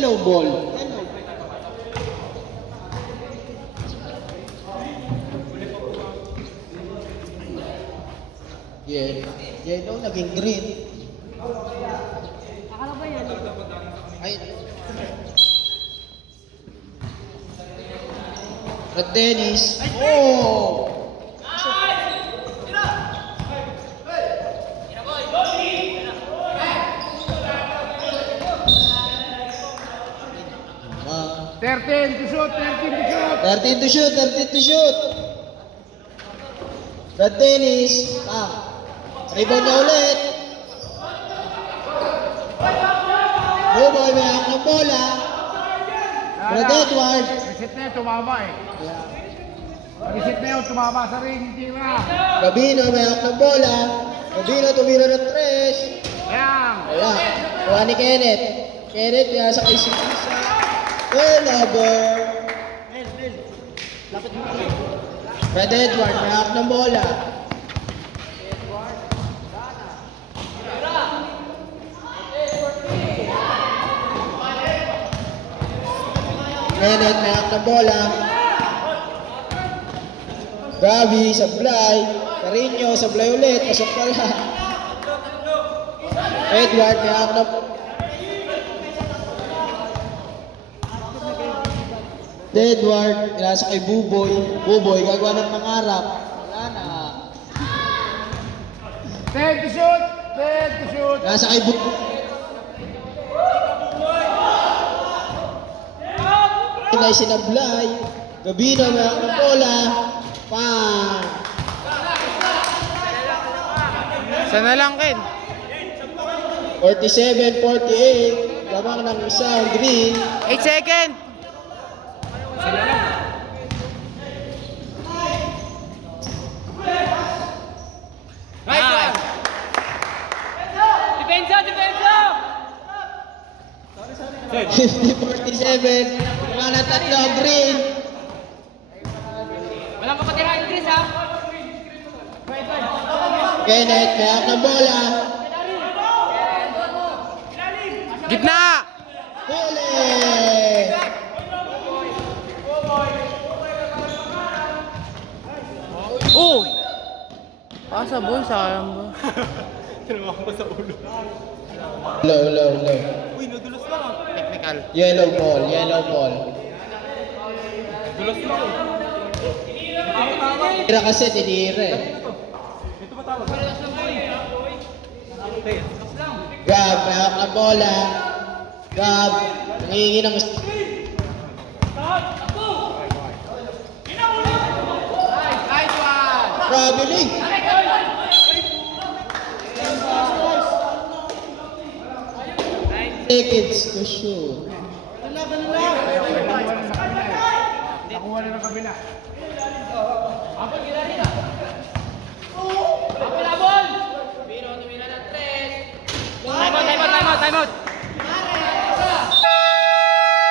Yellow ball. Yellow naging green. Akala ba yan? Ay. Red Dennis. Oh! Ah. 13 to shoot, 13 to shoot. 13 to shoot, 13 to shoot. Red Dennis. Rebound na ulit. Buboy, may hawak ng bola. Red Edward. Reset na yun, tumama eh. Reset na yun, tumama sa ring, tira. Gabino, may hawak ng bola. Gabino, tumira ng tres. Ayan. Wala. Kuha ni Kenneth. Kenneth, nasa kay si Isa. Turnover. Red Edward, may hawak ng bola. Kenneth, may hawak ng bola. Gabi, sablay. Carino, sablay ulit. Pasok pala. Edward, may hawak ng Edward, nasa kay Buboy. Buboy, gagawa ng pangarap. Wala na. 10 to shoot, 10 to shoot. Nasa kay Buboy. Inay sinablay. Gabino, may hawak ng bola. Pang! Sana lang, Ken. 47-48. Lamang ng isang green. 8 seconds. Nice one! Depensa! Depensa! 50-47. Mga na tatlo, green. Walang kapatirahan, Chris, ha? Kenneth, may hawak ng bola. Gitna! Huli! Oh! Pasa boy, sayang ba? Tinawakan ko sa ulo. Low, low, low. Uy, nadulas lang. Technical. Yellow ball, yellow ball. Dulas lang. Tira kasi, tinira eh. Ito ba tawag? Gab, may hawak ng bola. Gab, nangingi ng... Nice one! Grabe, Lee. Seconds to shoot. Nakuha rin ang kabila. Time out! Time out! Time out! Time out!